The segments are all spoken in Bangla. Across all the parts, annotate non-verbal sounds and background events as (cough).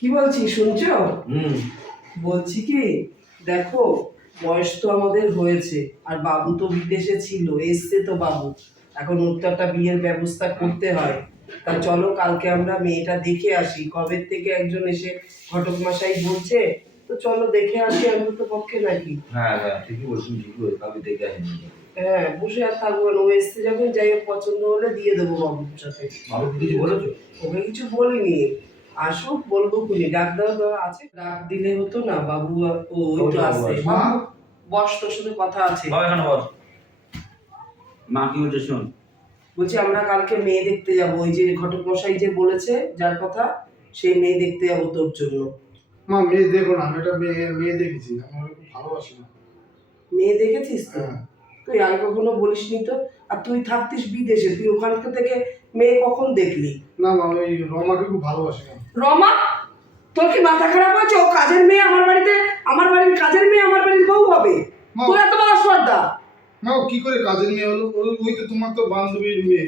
কি বলছি শুনছো? হুম। বলছি কি দেখো বয়স তো আমাদের হয়েছে আর বাবু তো বিদেশে ছিল এসছে তো বাবু। এখন ওর তো একটা বিয়ের ব্যবস্থা করতে হয়। তা চলো কালকে আমরা মেয়েটা দেখে আসি কবে থেকে একজন এসে ঘটক মশাই বলছে? তো চলো দেখে আসি অন্তত পক্ষে নাকি। হ্যাঁ হ্যাঁ ঠিকই বলছেন ঠিকই বলছেন দেখে আসেন হ্যাঁ বসে আর থাকব না ও এসছে যখন যাই হোক পছন্দ হলে দিয়ে দেবো বাবুর সাথে। বাবু কি কিছু বলেছ? ওকে কিছু বলিনি। আসুক বলব খুনি ডাক দেওয়া দেওয়া আছে। ডাক দিলে হতো না বাবু ও ওই তো। বাবু, বস তোর সাথে কথা আছে। বাবা এখানে বস। মা কি বলছে শোন। বলছি আমরা কালকে মেয়ে দেখতে যাব। ওই যে ঘটক মশাই যে বলেছে যার কথা সেই মেয়ে দেখতে যাব তোর জন্য। মা মেয়ে দেখো না আমি একটা মেয়ে মেয়ে দেখেছি। আমি ওকে খুব ভালোবাসি না। মেয়ে দেখেছিস তো হ্যাঁ। তুই আর কখনো বলিসনি তো? আর তুই থাকতিস বিদেশে তুই ওখান থেকে মেয়ে কখন দেখলি? না মা ওই রমাকে খুব ভালোবাসি না। রমা তোর কি মাথা খারাপ আছে? ও কাজের মেয়ে আমার বাড়িতে আমার বাড়ির কাজের মেয়ে আমার বাড়ির বউ হবে। তোর এত বড় শ্রদ্ধা ও কি করে কাজের মেয়ে হলো? ওই তো তোমার তো বান্ধবীর মেয়ে।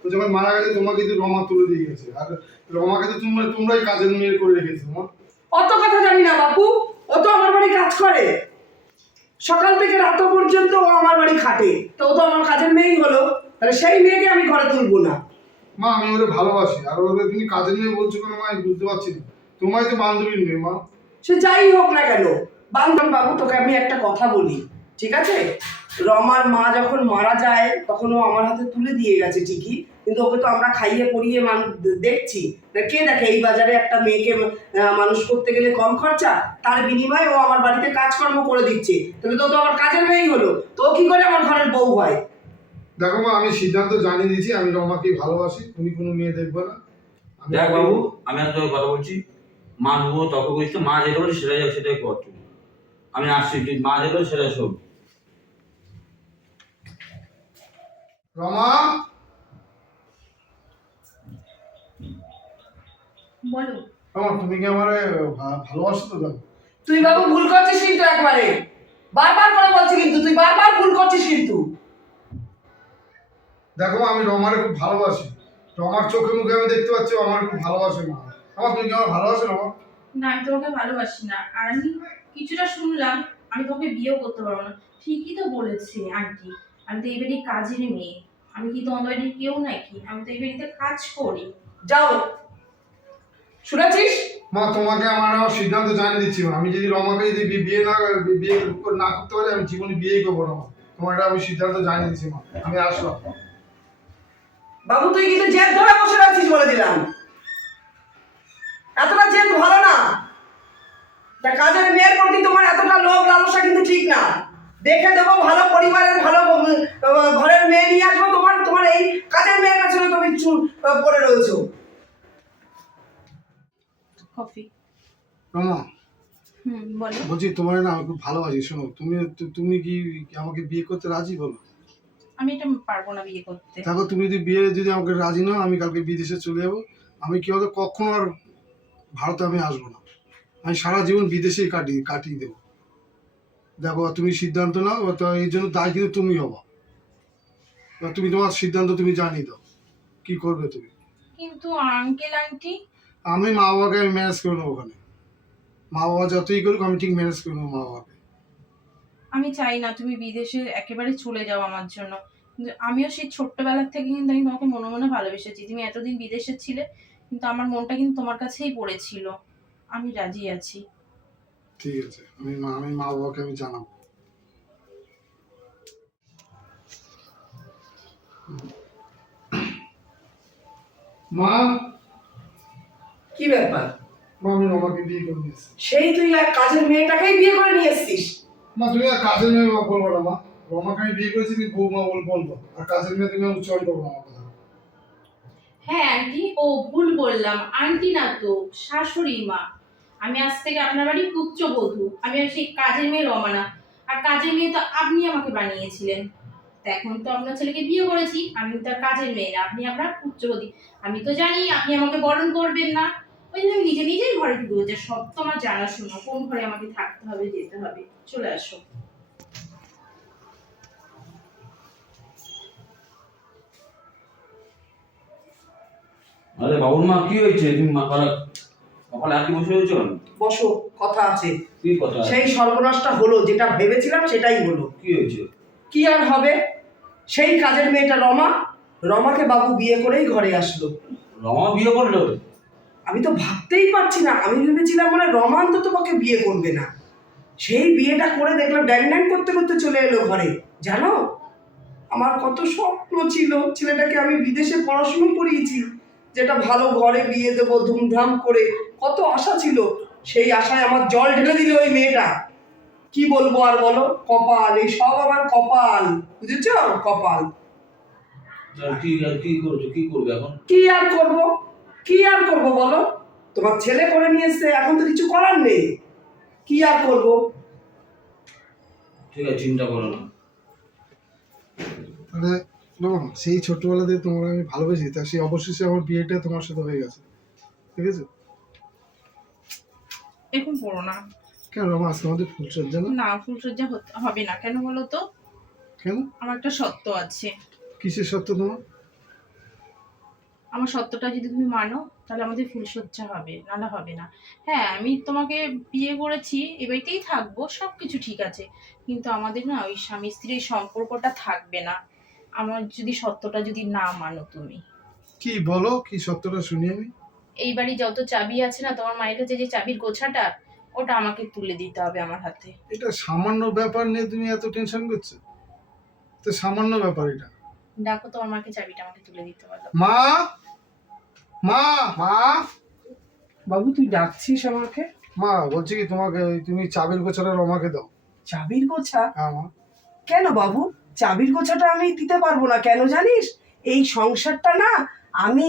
তো যখন মারা গেছে তোমাকে তো রমা তুলে দিয়ে গেছে। আর রমাকে তো তোমরা তোমরাই কাজের মেয়ে করে রেখেছো মা। অত কথা জানি না বাপু। ও তো আমার বাড়ি কাজ করে। সকাল থেকে রাত পর্যন্ত ও আমার বাড়ি খাটে। তো ও তো আমার কাজের মেয়েই হলো। তাহলে সেই মেয়েকে আমি ঘরে তুলবো না। মা, আমি ওরে ভালোবাসি। আর ওরে তুমি কাজের নিয়ে বলছো কেন মা? বুঝতে পারছি না। তোমায় তো বান্ধবীর মেয়ে মা। সে যাই হোক না কেন, বান্ধব বাবু, তোকে আমি একটা কথা বলি, ঠিক আছে? রমার মা যখন মারা যায়, তখন ও আমার হাতে তুলে দিয়ে গেছে ঠিকই, কিন্তু ওকে তো আমরা খাইয়ে মান- দেখছি। কে দেখে, এই বাজারে একটা মেয়েকে মানুষ করতে গেলে কম খরচা? তার বিনিময়ে ও আমার বাড়িতে কাজকর্ম করে দিচ্ছে। তাহলে তো তো আমার কাজের মেয়েই হলো। তো কি করে আমার ঘরের বউ হয়? দেখো মা আমি সিদ্ধান্ত জানিয়ে দিয়েছি আমি রমাকে ভালোবাসি তুমি কোনো মেয়ে দেখবে না। দেখ বাবু আমি আর তোকে কথা বলছি মা নেব তর্ক করিস মা যেটা সেটাই সেটাই কর তুই। আমি আসছি তুই মা যেটা সেটাই শোন। রমা? বলো। রমা তুমি কি আমার ভালোবাসো তো তুই বাবু ভুল করছিস কিন্তু একবারে। বারবার করে বলছি কিন্তু তুই বারবার ভুল করছিস কিন্তু। দেখো আমি রমারে খুব ভালোবাসি। রমার চোখে মুখে আমি দেখতে পাচ্ছি আমার খুব ভালোবাসে মা। আমার তুমি কি আমার ভালোবাসো রমা না আমি তোমাকে ভালোবাসি না। আর আমি কিছুটা শুনলাম আমি তোমাকে বিয়েও করতে পারব না। ঠিকই তো বলেছে আন্টি আমি তো এই বাড়ির কাজের মেয়ে। আমি কি তোমাদের বাড়ির কেউ নাকি? আমি তো এই বাড়িতে কাজ করি। যাও। শুনেছিস? মা তোমাকে আমার আমার সিদ্ধান্ত জানিয়ে দিচ্ছি মা। আমি যদি রমাকে যদি বিয়ে না বিয়ে না করতে পারি আমি জীবনে বিয়েই করব না মা। তোমার এটা আমি সিদ্ধান্ত জানিয়ে দিচ্ছি মা। আমি আসলাম। বাবু তুই কিন্তু জেদ ধরে বসে রাখছিস বলে দিলাম। এতটা জেদ ভালো না। তা কাজের মেয়ের প্রতি তোমার এতটা লোভ লালসা কিন্তু ঠিক না। দেখে দেবো ভালো পরিবারের ভালো ঘরের মেয়ে নিয়ে আসব। তোমার তোমার এই কাজের মেয়ের পেছনে তুমি পড়ে রয়েছো। কফি। রমা হুম বলো। বলছি তোমার না আমি খুব ভালোবাসি শোনো। তুমি তুমি কি কি আমাকে বিয়ে করতে রাজি বলো? আমি এটা পারব না বিয়ে করতে। দেখো তুমি যদি বিয়ে যদি আমাকে রাজি না আমি কালকে বিদেশে চলে যাব। আমি কি হতো কখনো আর ভারতে আমি আসব না। আমি সারা জীবন বিদেশেই কাটিয়ে কাটিয়ে দেবো। দেখো তুমি সিদ্ধান্ত নাও তো এই জন্য দায় কিন্তু তুমি হব। তুমি তোমার সিদ্ধান্ত তুমি জানিয়ে দাও কি করবে তুমি? কিন্তু আঙ্কেল আন্টি আমি মা বাবাকে আমি ম্যানেজ করে নেব ওখানে। মা বাবা যতই করুক আমি ঠিক ম্যানেজ করে নেব মা বাবাকে আমি চাই না তুমি বিদেশে একেবারে চলে যাও আমার জন্য। আমিও সেই ছোট্টবেলার থেকে কিন্তু আমি তোমাকে মনে মনে ভালোবেসেছি। তুমি এতদিন বিদেশে ছিলে কিন্তু আমার মনটা কিন্তু তোমার কাছেই পড়েছিল। আমি রাজি আছি। ঠিক আছে। আমি মা আমি মা বাবাকে আমি জানাব। মা? কি ব্যাপার? মা আমি রমাকে বিয়ে করে নিয়েছি সেই তুই এক কাজের মেয়েটাকেই বিয়ে করে নিয়ে এসছিস? মা, তুমি আর কাজের মেয়ে বলব না মা। রমাকে আমি বিয়ে করেছি বৌমা বল, বলব। আর কাজের মেয়ে তুমি উচ্চারণ করব না হ্যাঁ আন্টি, ও ভুল বললাম। আন্টি না তো, শাশুড়ি মা। আমি আজ থেকে আপনার বাড়ি পুত্রবধূ আমি আর সেই কাজের মেয়ে রমানা আর কাজের মেয়ে তো আপনি আমাকে বানিয়েছিলেন। এখন তো আপনার ছেলেকে বিয়ে করেছি। আমি তার কাজের মেয়ে না। আপনি আপনার পুত্রবধূ আমি তো জানি, আপনি আমাকে বরণ করবেন না। ওই জন্য আমি নিজে নিজেই ঘরে ঢুকে যে সব তো আমার জানাশোনা কোন ঘরে আমাকে থাকতে হবে যেতে হবে? চলে আসো। আরে বাবুর মা কি হয়েছে? তুমি মা করা সকালে আর কি বসে রয়েছে বসো কথা আছে। কি কথা সেই সর্বনাশটা হলো যেটা ভেবেছিলাম সেটাই হলো। কি হয়েছে? কি আর হবে? সেই কাজের মেয়েটা রমা রমাকে বাবু বিয়ে করেই ঘরে আসলো। রমা বিয়ে করল? আমি তো ভাবতেই পারছি না আমি ভেবেছিলাম মানে রমান তো তোমাকে বিয়ে করবে না। সেই বিয়েটা করে দেখলাম ড্যাং ড্যাং করতে করতে চলে এলো ঘরে। জানো? আমার কত স্বপ্ন ছিল ছেলেটাকে আমি বিদেশে পড়াশুনো করিয়েছি যেটা ভালো ঘরে বিয়ে দেবো ধুমধাম করে। কত আশা ছিল সেই আশায় আমার জল ঢেলে দিল ওই মেয়েটা। কি বলব আর বলো? কপাল এই সব আমার কপাল। বুঝেছ? কপাল। কি করছ কি করবে এখন? কি আর করব? কি আর করব বলো? তোমার ছেলে করে নিয়ে এসছে এখন তো কিছু করার নেই। কি আর করব? ঠিক আছে চিন্তা করো না। তাহলে সেই ছোটবেলা থেকে তোমার আমি ভালোবেসি তা সেই অবশেষে আমার বিয়েটা তোমার সাথে হয়ে গেছে। ঠিক আছে? এরকম করো না। কেন? রমা আজকে আমাদের ফুলসজ্জা না? না ফুলসজ্জা হবে না। কেন বলো তো? কেন? আমার একটা সত্য আছে। কিসের সত্য তোমার? আমার সত্যটা যদি তুমি মানো তাহলে আমাদের ফুলসজ্জা হবে নাহলে হবে না। হ্যাঁ আমি তোমাকে বিয়ে করেছি এ বাড়িতেই থাকব সব কিছু ঠিক আছে। কিন্তু আমাদের না ওই স্বামী স্ত্রীর সম্পর্কটা থাকবে না। আমার যদি সত্যটা যদি না মানো তুমি। কি বলো? কি সত্যটা শুনি আমি? এই বাড়ি যত চাবি আছে না তোমার মায়ের কাছে যে চাবির গোছাটা ওটা আমাকে তুলে দিতে হবে আমার হাতে। এটা সামান্য ব্যাপার নিয়ে তুমি এত টেনশন করছ? তো সামান্য ব্যাপার এটা। ডাকো তোমার মাকে চাবিটা আমাকে তুলে দিতে হবে। মা! মা! মা! বাবু তুই ডাকছিস আমাকে? মা বলছি কি তোমাকে ওই তুমি চাবির গোছাটা রমাকে দাও। চাবির গোছা? হ্যাঁ মা। কেন বাবু? চাবির গোছাটা আমি দিতে পারব না কেন জানিস? এই সংসারটা না আমি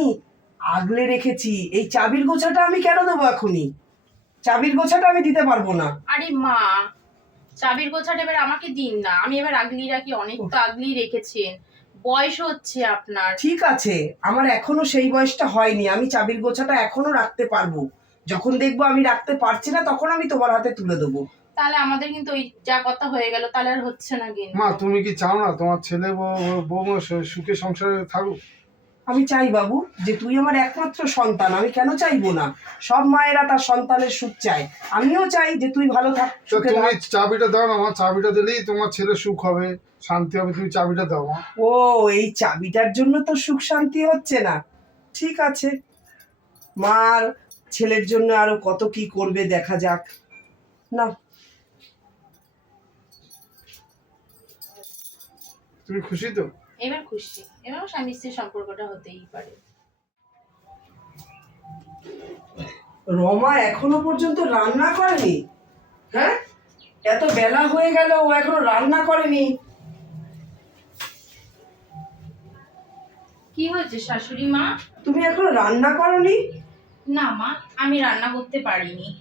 আগলে রেখেছি। এই চাবির গোছাটা আমি কেন দেবো এখনই? চাবির গোছাটা আমি দিতে পারব না। আরে মা চাবির গোছাটা এবার আমাকে দিন না। আমি এবার আগলি রাখি অনেক তো আগলি রেখেছেন। বয়স হচ্ছে আপনার। ঠিক আছে আমার এখনও সেই বয়সটা হয়নি আমি চাবির গোছাটা এখনও রাখতে পারব। যখন দেখব আমি রাখতে পারছি না তখন আমি তোমার হাতে তুলে দেবো। তাহলে আমাদের কিন্তু ওই যা কথা হয়ে গেল তাহলে আর হচ্ছে না কিন্তু। মা তুমি কি চাও না তোমার ছেলে বউ বৌমা সুখে সংসারে থাকুক? আমি চাই বাবু যে তুই আমার একমাত্র সন্তান আমি কেন চাইব না? সব মায়েরা তার সন্তানের সুখ চায়। আমিও চাই যে তুই ভালো থাক তুমি চাবিটা দাও না আমার চাবিটা দিলেই তোমার ছেলে সুখ হবে শান্তি হবে। তুমি চাবিটা দাও ও এই চাবিটার জন্য তো সুখ শান্তি হচ্ছে না। ঠিক আছে। মার ছেলের জন্য আরও কত কি করবে দেখা যাক। না তুমি খুশি তো? এবার খুশি। এবার স্বামী স্ত্রীর সম্পর্কটা হতেই পারে। রমা এখনও পর্যন্ত রান্না করেনি? হ্যাঁ? এত বেলা হয়ে গেল ও এখনও রান্না করেনি। কি হয়েছে শাশুড়ি মা? তুমি এখনও রান্না করনি? না মা আমি রান্না করতে পারিনি।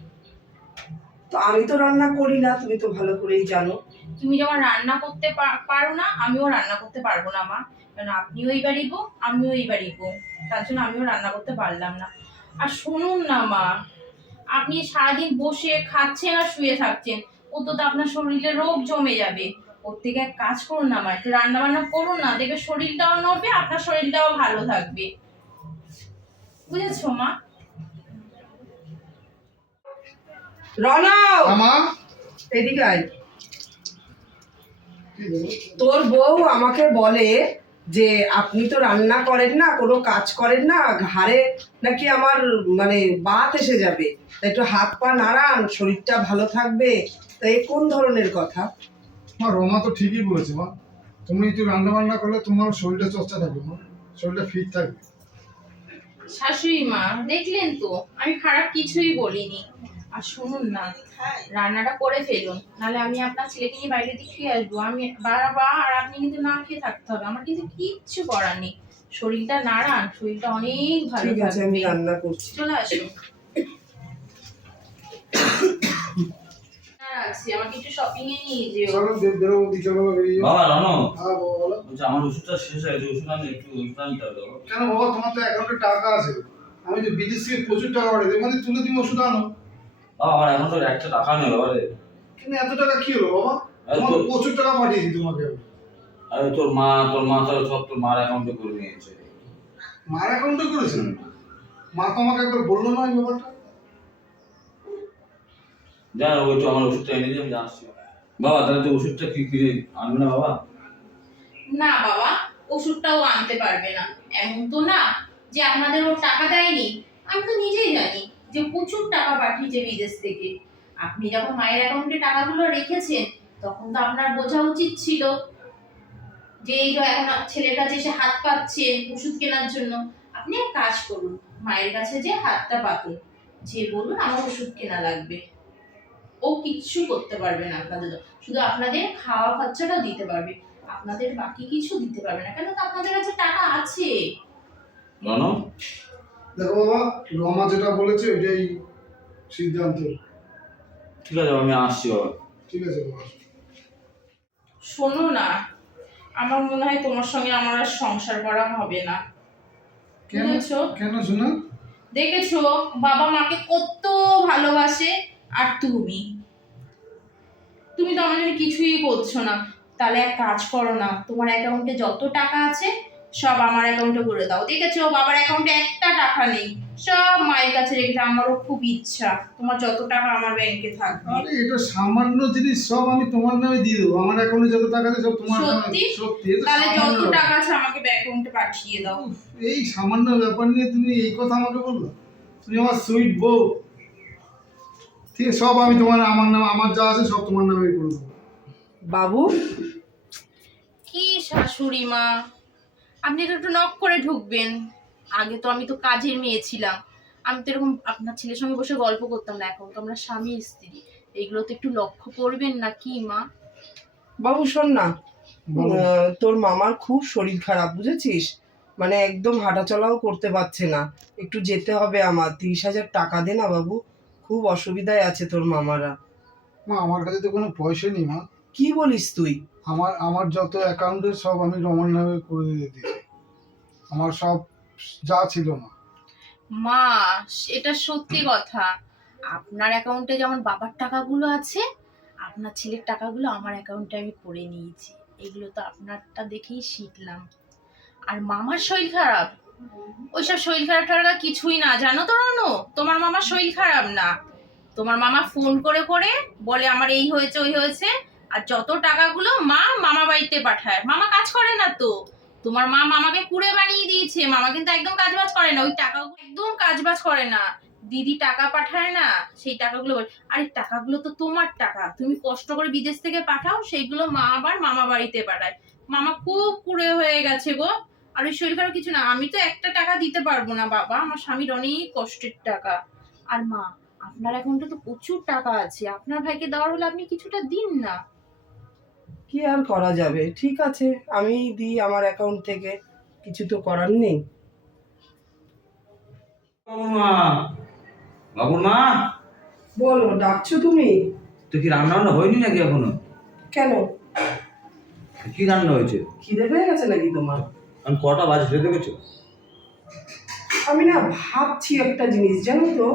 তো আমি তো রান্না করি না তুমি তো ভালো করেই জানো। তুমি যেমন রান্না করতে পারো না আমিও রান্না করতে পারব না মা। কারণ আপনিও এই বাড়ি বউ আমিও এই বাড়ি বউ। তার জন্য আমিও রান্না করতে পারলাম না। আর শুনুন না মা আপনি সারাদিন বসে খাচ্ছেন আর শুয়ে থাকছেন। ও তো আপনার শরীরে রোগ জমে যাবে। ওর থেকে এক কাজ করুন না মা একটু রান্না বান্না করুন না দেখবে শরীরটাও নড়বে আপনার শরীরটাও ভালো থাকবে। বুঝেছ মা? রনক! আমা এদিকে আয়। তোর বউ আমাকে বলে যে আপনি তো রান্না করেন না কোনো কাজ করেন না ঘাড়ে নাকি আমার মানে বাত এসে যাবে। একটু হাত পা নাড়ান শরীরটা ভালো থাকবে। তা এই কোন ধরনের কথা? মা রমা তো ঠিকই বলেছে মা। তুমি একটু রান্না বান্না করলে তোমার শরীরটা চর্চা থাকবে মা। শরীরটা ফিট থাকবে। শাশুড়ি মা দেখলেন তো আমি খারাপ কিছুই বলিনি। আর শুনুন না রান্নাটা করে ফেলুন নাহলে আমি আপনার ছেলেকে নিয়ে বাইরে দিকে খেয়ে আসব। আমি বারবার আর আপনি কিন্তু না খেয়ে থাকতে হবে আমার কিন্তু কিচ্ছু করার নেই। শরীরটা নাড়ান শরীরটা অনেক ভালো ঠিক আছে আমি থাকবে। রান্না করছি। চলে আসুন। রাখছি আমাকে একটু শপিং এ নিয়ে যেও। চলো বে- বেরোবো বিকেলবেলা বেরিয়ে যাব। বাবা রানো হ্যাঁ বাবা বলো। বলছি আমার ওষুধটা শেষ হয়েছে ওষুধ আমি একটু। কেন বাবা তোমার তো অ্যাকাউন্টে টাকা আছে। আমি তো বিদেশ থেকে প্রচুর টাকা পাঠাই মধ্যে তুলে তুমি ওষুধ আনো। বাবা আমার এখন তো একটা টাকা নেই বাবা রে। কিন্তু এত টাকা কি হলো বাবা? তোমার প্রচুর টাকা পাঠিয়েছি তোমাকে আরে তোর মা তোর মা তো সব তোর মার অ্যাকাউন্টে করে নিয়েছে। মার অ্যাকাউন্টে করেছেন মা তো আমাকে একবার বলল না এই ব্যাপারটা। জানো ওইটু আমার ওষুধটা এনে দিয়ে আমি আসছি বাবা তাহলে তো ওষুধটা কি কিনে আনবে না বাবা? না বাবা ওষুধটাও আনতে পারবে না। এমন তো না যে আপনাদের ও টাকা দেয়নি আমি তো নিজেই জানি। যে প্রচুর টাকা পাঠিয়েছে বিদেশ থেকে। আপনি যখন মায়ের অ্যাকাউন্টে টাকাগুলো রেখেছেন, তখন তো আপনার বোঝা উচিত ছিল যে এই যে এখন ছেলের কাছে এসে হাত পাচ্ছেন ওষুধ কেনার জন্য। আপনি এক কাজ করুন, মায়ের কাছে যে হাতটা পাতুন যে বলুন আমার ওষুধ কেনা লাগবে। ও কিচ্ছু করতে পারবে না আপনাদের শুধু আপনাদের খাওয়া খরচাটা দিতে পারবে। আপনাদের বাকি কিছু দিতে পারবে না। কেন? তো আপনাদের কাছে টাকা আছে। দেখো বাবা রমা যেটা বলেছে ওইটাই সিদ্ধান্ত। ঠিক আছে আমি আসছি বাবা। ঠিক আছে বাবা শোনো না আমার মনে হয় তোমার সঙ্গে আমার আর সংসার করা হবে না। কেন? কেন শোনা? দেখেছ বাবা মাকে কত ভালোবাসে আর তুমি? তুমি তো আমার জন্য কিছুই করছ না। তাহলে এক কাজ করো না তোমার অ্যাকাউন্টে যত টাকা আছে সব আমার অ্যাকাউন্টে করে দাও। দেখেছ? বাবার অ্যাকাউন্টে একটা টাকা নেই। সব মায়ের কাছে রেখেছে আমারও খুব ইচ্ছা। তোমার যত টাকা আমার ব্যাংকে থাকবে আরে এটা সামান্য জিনিস সব আমি তোমার নামে দিয়ে দেবো। আমার অ্যাকাউন্টে যত টাকা আছে সব তোমার সত্যি? সত্যি তাহলে যত ব্যাপার। টাকা আছে আমাকে অ্যাকাউন্টে পাঠিয়ে দাও। এই সামান্য ব্যাপার নিয়ে তুমি এই কথা আমাকে বলল? তুমি আমার সুইট বউ। ঠিক আছে সব আমি তোমার আমার নাম আমার যা আছে সব তোমার নামে করে দেবো। বাবু কি শাশুড়ি মা? আপনি তো একটু নক করে ঢুকবেন। আগে তো আমি তো কাজের মেয়ে ছিলাম। আমি তো এরকম আপনার ছেলের সঙ্গে বসে গল্প করতাম না এখন তো আমরা স্বামী স্ত্রী এগুলো তো একটু লক্ষ্য করবেন না কি মা? বাবু শোন না। আহ, তোর মামার খুব শরীর খারাপ বুঝেছিস? মানে একদম হাঁটাচলাও করতে পারছে না। একটু যেতে হবে আমার তিরিশ হাজার টাকা দে না বাবু। খুব অসুবিধায় আছে তোর মামারা। মা আমার কাছে তো কোনো পয়সা নেই মা। কি বলিস তুই? আমার আমার যত অ্যাকাউন্টে সব আমি রমন নামে করে দিয়েছি। আমার সব যা ছিল মা। মা এটা সত্যি কথা। আপনার অ্যাকাউন্টে যেমন বাবার টাকাগুলো আছে আপনার ছেলের টাকাগুলো আমার অ্যাকাউন্টে আমি করে নিয়েছি। এগুলো তো আপনারটা দেখেই শিখলাম। আর মামার শরীর খারাপ? ওইসব শরীর খারাপ টারাপ কিছুই না। জানো তো রানো? তোমার মামার শরীর খারাপ না? তোমার মামা ফোন করে করে বলে আমার এই হয়েছে ওই হয়েছে। আর যত টাকাগুলো মা মামা বাড়িতে পাঠায়, মামা কাজ করে না তো। তোমার মা মামাকে কুড়ে বানিয়ে দিয়েছে, মামা কিন্তু একদম কাজবাজ করে না। ওই টাকা একদম কাজবাজ করে না। দিদি টাকা পাঠায় না, সেই টাকাগুলো আরে, টাকাগুলো তো তোমার টাকা। তুমি কষ্ট করে বিদেশ থেকে পাঠাও, সেইগুলো মা আবার মামা বাড়িতে পাঠায়। মামা খুব কুড়ে হয়ে গেছে গো। আর ওই শরীর খারাপ কিছু না, আমি তো একটা টাকা দিতে পারব না, বাবা। আমার স্বামীর অনেক কষ্টের টাকা। আর মা, আপনার অ্যাকাউন্টে তো প্রচুর টাকা আছে। আপনার ভাইকে দেওয়ার হলে আপনি কিছুটা দিন না। কি আর করা যাবে? ঠিক আছে আমি দিই আমার অ্যাকাউন্ট থেকে। কিছু তো করার নেই। বাবুর মা বাবুর মা বলো ডাকছো তুমি? তো কি রান্না বান্না হয়নি নাকি এখনও? কেন? কি রান্না হয়েছে? খিদে পেয়ে গেছে নাকি তোমার? আমি কটা বাজে ফেলে দেখেছ? আমি না ভাবছি একটা জিনিস জানো তো?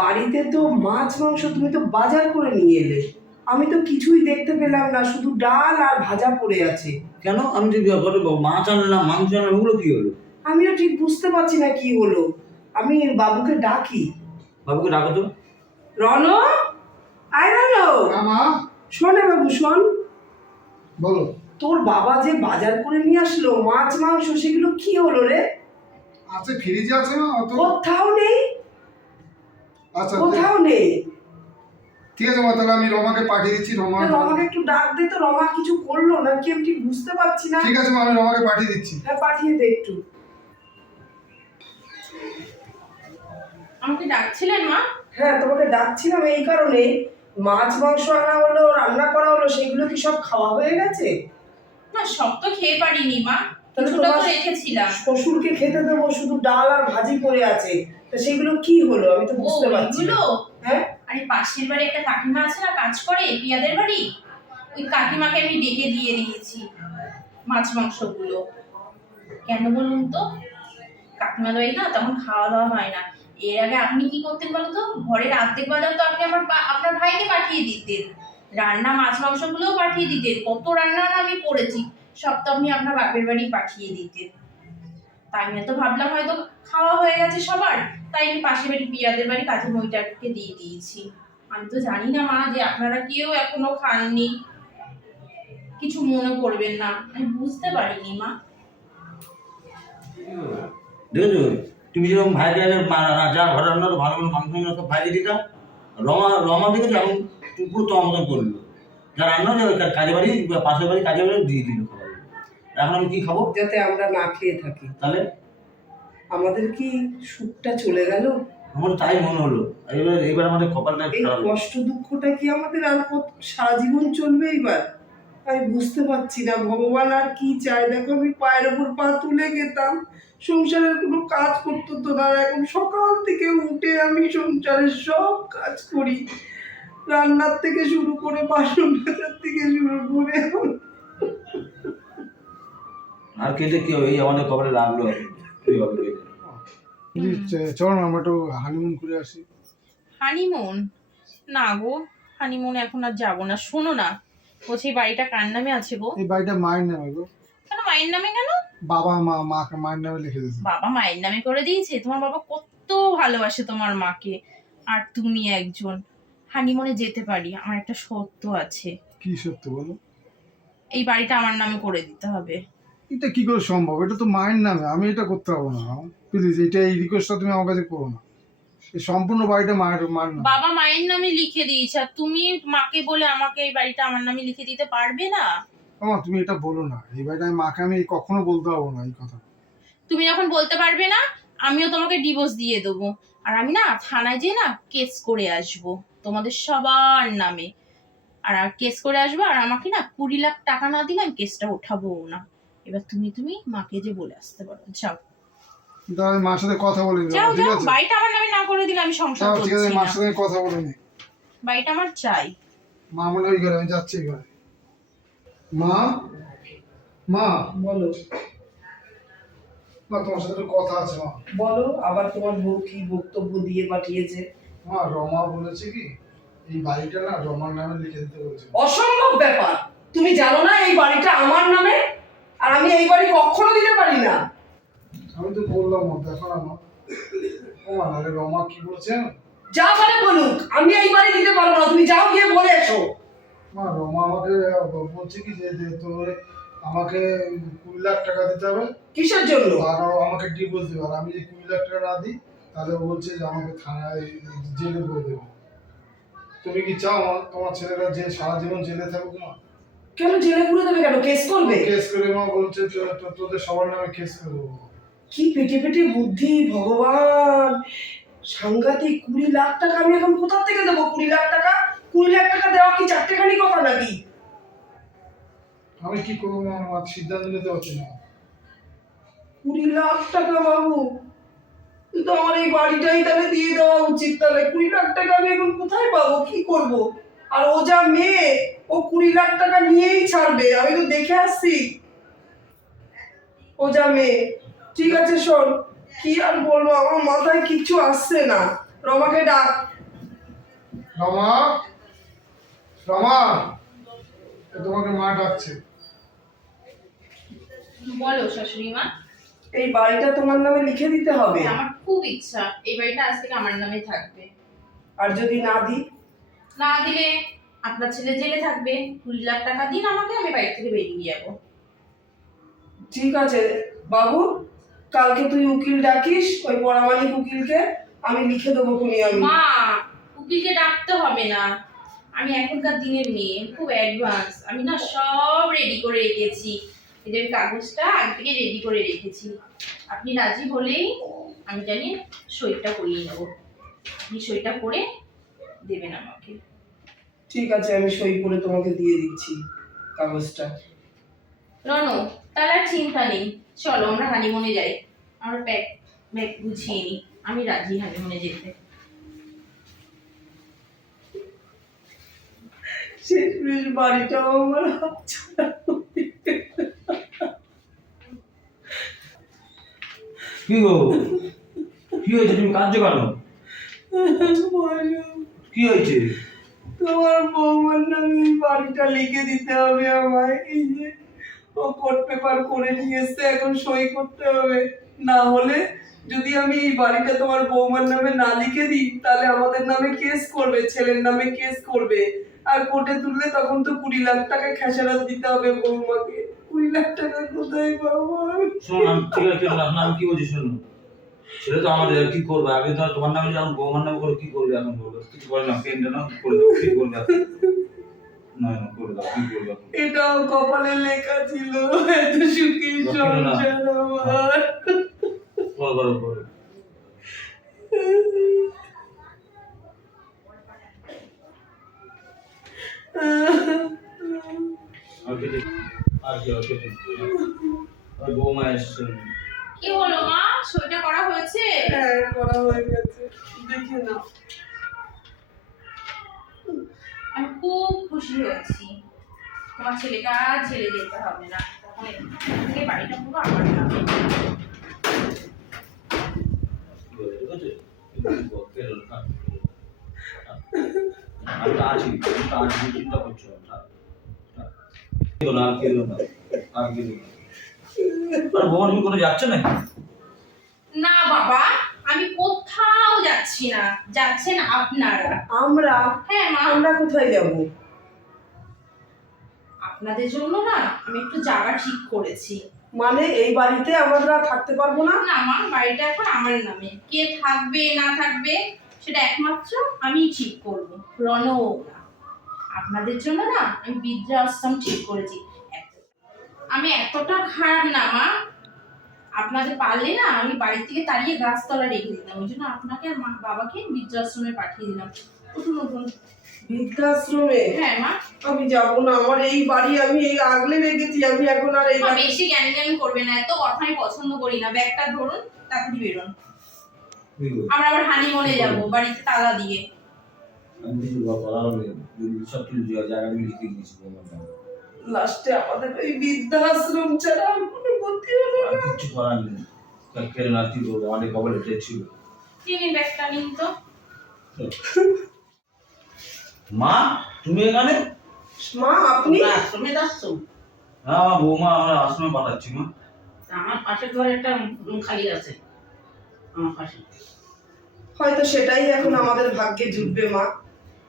বাড়িতে তো মাছ মাংস তুমি তো বাজার করে নিয়ে এলে। আমি তো কিছুই দেখতে পেলাম না শুধু ডাল আর ভাজা পড়ে আছে। কেন? আমি যে ঘরে মাছ আনলাম মাংস আনলাম ওগুলো কি হলো? আমিও ঠিক বুঝতে পারছি না কি হলো। আমি বাবুকে ডাকি। বাবুকে ডাকো তো। রণ আয় রণ হ্যাঁ, মা। শোনে বাবু শোন। বলো। তোর বাবা যে বাজার করে নিয়ে আসলো মাছ মাংস সেগুলো কি হলো রে? আছে ফ্রিজে আছে না? অত কোথাও নেই। আচ্ছা। কোথাও নেই। ঠিক আছে মা তাহলে আমি রমাকে পাঠিয়ে দিচ্ছি রমা রমাকে একটু ডাক দে তো রমা কিছু করল না কি আমি বুঝতে পারছি না। ঠিক আছে মা আমি রমাকে পাঠিয়ে দিচ্ছি। হ্যাঁ পাঠিয়ে দে একটু। আমাকে ডাকছিলেন মা? হ্যাঁ তোমাকে ডাকছিলাম এই কারণে। মাছ মাংস আনা হলো রান্না করা হলো সেগুলো কি সব খাওয়া হয়ে গেছে? না সব তো খেয়ে পারিনি মা। কিছুটা তো রেখেছিলাম। শ্বশুরকে খেতে দেবো শুধু ডাল আর ভাজি পড়ে আছে। তা সেগুলো কি হলো? আমি তো বুঝতে পারছি হ্যাঁ? আরে পাশের বাড়ি একটা কাকিমা আছে না, কাজ করে পিয়াদের বাড়ি? ওই কাকিমাকে আমি ডেকে দিয়ে দিয়েছি মাছ মাংসগুলো। কেন বলুন তো? কাকিমা বাড়ি না তখন খাওয়া দাওয়া হয় না। এর আগে আপনি কি করতেন বলুন তো? ঘরের অর্ধেক বাজার তো আপনি আমার আপনার ভাইকে পাঠিয়ে দিতেন। রান্না মাছ মাংসগুলোও পাঠিয়ে দিতেন। কত রান্না না আমি করেছি, সব তো আপনি আপনার বাপের বাড়ি পাঠিয়ে দিতেন। তাই আমি তো ভাবলাম হয়তো খাওয়া হয়ে গেছে সবার। তাই আমি পাশের বাড়ি পিয়াদের বাড়ি কাজে মহিলাকে দিয়ে দিয়েছি। আমি তো জানি না মা যে আপনারা কেউ এখনও খাননি। কিছু মনে করবেন না। আমি বুঝতে পারিনি মা। দেখেছ তুমি যেরকম ভাইরে যা ঘরের ভালো ভালো মাংস সব ভাইরে দিতা রমা রমা দেখেছ এখন পুরো তোমার মতন করল। যা রান্না যা কাজে বাড়ি পাশের বাড়ি কাজে বাড়ি দিয়ে দিল এখন আমি কি খাব? যাতে আমরা না খেয়ে থাকি। তাহলে? আমাদের কি সুখটা চলে গেল? আমার তাই মনে হলো। এবার এবার আমাদের কপালটা এই কষ্ট দুঃখটা কি আমাদের আর কত সারা জীবন চলবে এবার আমি বুঝতে পারছি না। ভগবান আর কি চায়? দেখো আমি পায়ের ওপর পা তুলে গেতাম। সংসারের কোনো কাজ করতে তো না। এখন সকাল থেকে উঠে আমি সংসারের সব কাজ করি। রান্নার থেকে শুরু করে বাসন মাজার থেকে শুরু করে এখন। আর কেটে কি এই আমাদের কপালে লাগল? চলো আমরা একটু হানিমুন করে আসি। হানিমুন না গো হানিমুন এখন আর যাব না। শোনো না বলছি এই বাড়িটা কার নামে আছে গো? এই বাড়িটা মায়ের নামে গো। কেন মায়ের নামে কেন? বাবা মা মাকে মায়ের নামে লিখে দিয়েছে। বাবা মায়ের নামে করে দিয়েছে? তোমার বাবা কত ভালোবাসে তোমার মাকে। আর তুমি একজন। হানিমুনে যেতে পারি আমার একটা শর্ত আছে। কি সত্য বলো? এই বাড়িটা আমার নামে করে দিতে হবে। এটা কি করে সম্ভব? এটা তো মায়ের নামে আমি এটা করতে পারব না। প্লিজ এটা এই রিকোয়েস্টটা তুমি আমার কাছে করো না। সম্পূর্ণ বাড়িটা মায়ের মায়ের নামে। বাবা মায়ের নামে লিখে দিয়েছে আর তুমি মাকে বলে আমাকে এই বাড়িটা আমার নামে লিখে দিতে পারবে না? আমার তুমি এটা বলো না। এই বাড়িটা আমি মাকে আমি কখনো বলতে পারব না এই কথা। তুমি যখন বলতে পারবে না আমিও তোমাকে ডিভোর্স দিয়ে দেবো। আর আমি না থানায় যেয়ে না কেস করে আসব তোমাদের সবার নামে। আর কেস করে আসব আর আমাকে না কুড়ি লাখ টাকা না দিলে আমি কেসটা ওঠাবো না। এবার তুমি তুমি মাকে যে বলে আসতে পারো। যাও। আমি মার সাথে কথা বলে যাও যাও। আছে? বাড়িটা আমার নামে না করে দিলে আমি সংসার তাও ঠিক আছে করছি মার সাথে কথা বলে নি বাড়িটা আমার চাই। মা মনে ওই ঘরে আমি যাচ্ছি ঘরে মা? মা? বলো। মা তোমার সাথে কথা আছে মা। বলো আবার তোমার বউ কি বক্তব্য দিয়ে পাঠিয়েছে? মা রমা বলেছে কি এই বাড়িটা না রমার নামে লিখে দিতে বলেছে। অসম্ভব ব্যাপার। তুমি জানো না এই বাড়িটা আমার নামে? আর আমি এই বাড়ি কখনো দিতে পারি না। আমি তো বললাম দেখো না মা। মা রমা কি বলছে জানো? যা পারে বলুক আমি এই বাড়ি দিতে পারব না তুমি যাও গিয়ে বলে এসো। মা রমা আমাকে বলছে কি যে যে তোর আমাকে কুড়ি লাখ টাকা দিতে হবে। কিসের জন্য? আর আমাকে ডিভোর্স দেবে। আর আমি যদি কুড়ি লাখ টাকা না দিই তাহলে বলছে যে আমাকে থানায় জেলে করে দেবে। তুমি কি চাও তোমার ছেলেরা যে সারা জীবন জেলে থাকুক মা? কেন জেলে পুরে দেবে কেন? কেস করবে? কেস করে মা বলছে তোদের সবার নামে কেস করে দেবো। কি পেটে পেটে বুদ্ধি ভগবান! সাংঘাতিক কুড়ি লাখ টাকা আমি এখন কোথা থেকে দেবো কুড়ি লাখ টাকা? কুড়ি লাখ টাকা দেওয়া কি চারটেখানি কথা নাকি? আমি কি করব আমার সিদ্ধান্ত নিতে পারছি না। কুড়ি লাখ টাকা বাবু তো আমার এই বাড়িটাই তাহলে দিয়ে দেওয়া উচিত। তাহলে কুড়ি লাখ টাকা আমি এখন কোথায় পাবো? কি করব? আর ও যা মেয়ে ও কুড়ি লাখ টাকা নিয়েই ছাড়বে আমি তো দেখে আসছি। ও যা মেয়ে ঠিক আছে শোন কি আর বলব আমার মাথায় কিচ্ছু আসছে না। রমাকে ডাক। রমা? রমা? তোমাকে মা ডাকছে। বলো শাশুড়ি মা। এই বাড়িটা তোমার নামে লিখে দিতে হবে? আমার খুব ইচ্ছা এই বাড়িটা আজ থেকে আমার নামে থাকবে। আর যদি না দিই? না দিলে আপনার ছেলে জেলে থাকবে। কুড়ি লাখ টাকা দিন আমাকে আমি বাড়ি থেকে বেরিয়ে যাব। ঠিক আছে বাবু কালকে তুই উকিল ডাকিস ওই পরামানিক উকিলকে আমি লিখে দেবো খুনি আমি। মা উকিলকে ডাকতে হবে না। আমি এখনকার দিনের মেয়ে খুব অ্যাডভান্স আমি না সব রেডি করে রেখেছি। এদের কাগজটা আগে থেকে রেডি করে রেখেছি। আপনি রাজি হলেই আমি জানি সইটা করিয়ে নেব। আপনি সইটা করে দেবেন আমাকে। ঠিক আছে আমি সই করে তোমাকে দিয়ে দিচ্ছি কাগজটা। রনো তাহলে আর চিন্তা নেই। চলো আমরা হানিমুনে যাই। আমরা ব্যাগ ব্যাগ গুছিয়ে নিই। আমি রাজি হানিমুনে যেতে। শেষমেশ বাড়িটাও আমার কি গো? কি হয়েছে? তুমি কাঁদছো কেন? কি হয়েছে? তোমার বৌমার নামে বাড়িটা লিখে দিতে হবে আমায়। এই যে ও কোর্ট পেপার করে নিয়ে এসছে এখন সই করতে হবে। না হলে যদি আমি এই বাড়িটা তোমার বৌমার নামে না লিখে দিই তাহলে আমাদের নামে কেস করবে ছেলের নামে কেস করবে। আর কোর্টে তুললে তখন তো কুড়ি লাখ টাকা খেসারত দিতে হবে বৌমাকে। কুড়ি লাখ টাকা কোথায় পাবো? শোনো ঠিক আছে ঠিক কি বলছি শোনো। সেটা তো আমাদের কি করবে? আগে তো তোমার নামে যখন বৌমার নামে করে কি করবে এখন বলবে কিছু করে না পেনটা না করে দাও কি করবে না না করে দাও কি করবে এটাও কপালে লেখা ছিল এত সুখী সংসার আমার। করো করো করো। আর কি আর কি আর কি আর বৌমা এসছে। কি হলো মা? সইটা করা হয়েছে? হ্যাঁ করা হয়ে গেছে। দেখে নাও। আমি খুব খুশি হয়েছি। তোমার ছেলেটা আর ছেড়ে যেতে হবে না। তখন থেকে বাড়িটা পুরো আমার আছে আছি চিন্তা করছ না আর না আর না আর তুমি কোনো যাচ্ছে নাকি? না বাবা আমি কোথাও যাচ্ছি না। যাচ্ছেন আপনারা। আমরা? হ্যাঁ মা। আমরা কোথায় যাব? আপনাদের জন্য না আমি একটু জায়গা ঠিক করেছি। মানে এই বাড়িতে আমরা থাকতে পারব না? না মা বাড়িটা এখন আমার নামে। কে থাকবে না থাকবে সেটা একমাত্র আমিই ঠিক করব রনও না আপনাদের জন্য না আমি বৃদ্ধাশ্রম ঠিক করেছি। আমি এতটা খারাপ না মা। আপনাদের পারলে না আমি বাড়ি থেকে তাড়িয়ে গাছতলা রেখে দিতাম। ওই জন্য আপনাকে আর মা- বাবাকে বৃদ্ধাশ্রমে পাঠিয়ে দিলাম। উঠুন উঠুন। বৃদ্ধাশ্রমে? হ্যাঁ মা। আমি যাব না। আমার এই বাড়ি আমি এই আগলে রেখেছি। আমি এখন আর এই বাড়ি বেশি জ্ঞান জ্ঞান করবে না। এত কথা আমি পছন্দ করি না। ব্যাগটা ধরুন তাড়াতাড়ি বেরোন। আমরা আবার হানিমনে যাব বাড়িতে তালা দিয়ে। আমি কিছু সব কিছু জায়গা আমি লিখে দিয়েছি। লাস্টে আমাদের এই বৃদ্ধাশ্রম ছাড়া আর কোনো গতি হলো না। কিচ্ছু করার নেই। কেন না কি করব অনেক কবলে ছিল নিন ব্যাগটা নিন তো (laughs) মা তুমি এখানে? মা আপনি? আশ্রমে যাচ্ছ? হ্যাঁ আমার বৌমা আমরা আশ্রমে পাঠাচ্ছি মা। আমার পাশের ঘরে একটা রুম খালি আছে আমার পাশে। হয়তো সেটাই এখন আমাদের ভাগ্যে জুটবে মা।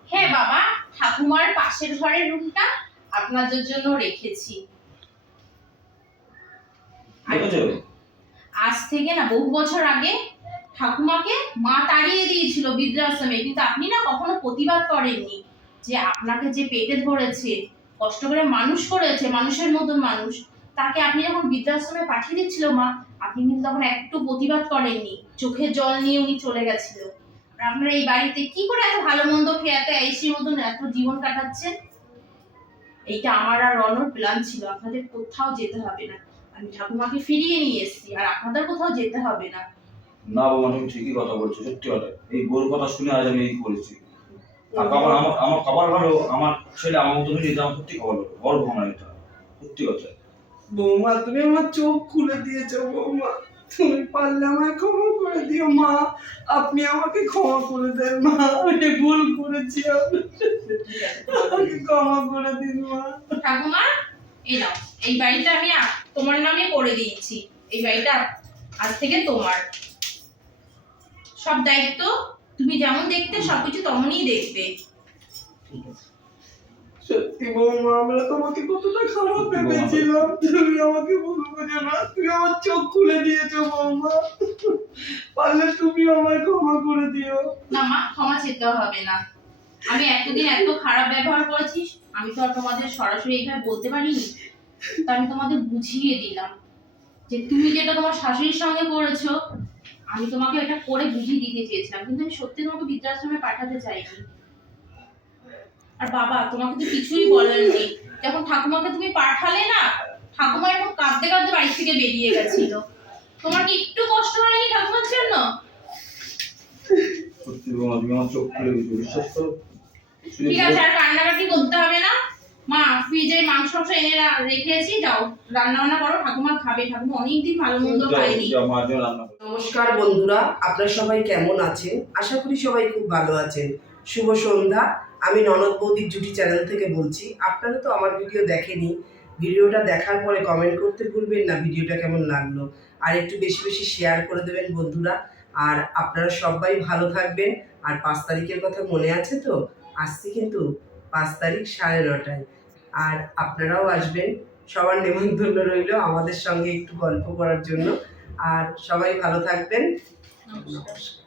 হ্যাঁ বাবা ঠাকুমার পাশের ঘরের রুমটা? আপনাদের জন্য রেখেছি। আজ থেকে না বহু বছর আগে ঠাকুমাকে মা তাড়িয়ে দিয়েছিল বৃদ্ধাশ্রমে কিন্তু আপনি না কখনো প্রতিবাদ করেননি যে আপনাকে যে পেটে ধরেছে কষ্ট করে মানুষ করেছে মানুষের মতন মানুষ তাকে আপনি যখন বৃদ্ধাশ্রমে পাঠিয়ে দিচ্ছিল মা আপনি কিন্তু তখন একটু প্রতিবাদ করেননি। চোখে জল নিয়ে উনি চলে গেছিল। আর আপনারা এই বাড়িতে কি করে এত ভালো মন্দ খেয়ে এত এসির মতন এত জীবন কাটাচ্ছেন? এইটা আমার আর রনর প্ল্যান ছিল আপনাদের কোথাও যেতে হবে না। আমি ঠাকুমাকে ফিরিয়ে নিয়ে এসেছি আর আপনাদের কোথাও যেতে হবে না। না বাবা তুমি ঠিকই কথা বলছো সত্যি কথা। এই গরুর কথা শুনে আজ আমি এই করেছি। আর খাবার আমার আমার খাবার ভালো আমার ছেলে আমার মতো যেতে আমার সত্যি খাবার ভালো। গর্ব আমার এটা সত্যি কথা। বৌমা তুমি আমার চোখ খুলে দিয়েছ বৌমা। তুমি পারলে আমায় ক্ষমা করে দিও মা। আপনি আমাকে ক্ষমা করে দেন মা। আমি ভুল করেছি আমাকে ক্ষমা করে দিন মা। ঠাকুমা এই নাও। এই বাড়িটা আমি তোমার নামে করে দিয়েছি। এই বাড়িটা আজ থেকে তোমার। সব দায়িত্ব তুমি যেমন দেখতে সবকিছু তেমনই দেখবে। সত্যি বৌমা আমরা তোমাকে কতটা খারাপ ভেবেছিলাম। তুমি আমাকে ভুল বুঝো না। তুমি আমার চোখ খুলে দিয়েছ বৌমা পারলে তুমি আমায় ক্ষমা করে দিও। না মা ক্ষমা চেতে হবে না। আমি এতদিন এত খারাপ ব্যবহার করেছি আমি তো আর তোমাদের সরাসরি এইভাবে বলতে পারিনি। তা আমি তোমাদের বুঝিয়ে দিলাম যে তুমি যেটা তোমার শাশুড়ির সঙ্গে করেছ আমি তোমাকে এটা করে বুঝিয়ে দিতে চেয়েছিলাম। কিন্তু আমি সত্যি তোমাকে বৃদ্ধাশ্রমে পাঠাতে চাইনি। আর বাবা তোমাকে তো কিছুই বলেননি যখন ঠাকুমাকে তুমি পাঠালে না ঠাকুমা এরকম কাঁদতে কাঁদতে বাড়ি থেকে বেরিয়ে গেছিল। তোমার কি একটু কষ্ট হয়নি ঠাকুমার জন্য? সত্যি বাবা তুমি আমার চোখ খুলে দিয়েছ বিশ্বাস করো? ঠিক আছে আর কান্নাকাটি করতে হবে না। মা ফ্রিজে মাংস মাংস এনে রেখেছি যাও। রান্না বান্না করো ঠাকুমা খাবে। ঠাকুমা অনেকদিন ভালো মন্দ খায়নি। যাও, মার জন্য রান্না করো। নমস্কার বন্ধুরা আপনারা সবাই কেমন আছেন? আশা করি সবাই খুব ভালো আছেন। শুভ সন্ধ্যা আমি ননদ বৌদির জুটি চ্যানেল থেকে বলছি, আপনারা তো আমার ভিডিও দেখেনি। ভিডিওটা দেখার পরে কমেন্ট করতে ভুলবেন না, ভিডিওটা কেমন লাগল? আর একটু বেশি বেশি শেয়ার করে দেবেন বন্ধুরা। আর আপনারা সবাই ভালো থাকবেন। আর পাঁচ তারিখের কথা মনে আছে তো? আসছি কিন্তু পাঁচ তারিখ সাড়ে নটায়। আর আপনারাও আসবেন। সবার নেমন্তন্ন রইল আমাদের সঙ্গে একটু গল্প করার জন্য। আর সবাই ভালো থাকবেন। নমস্কার।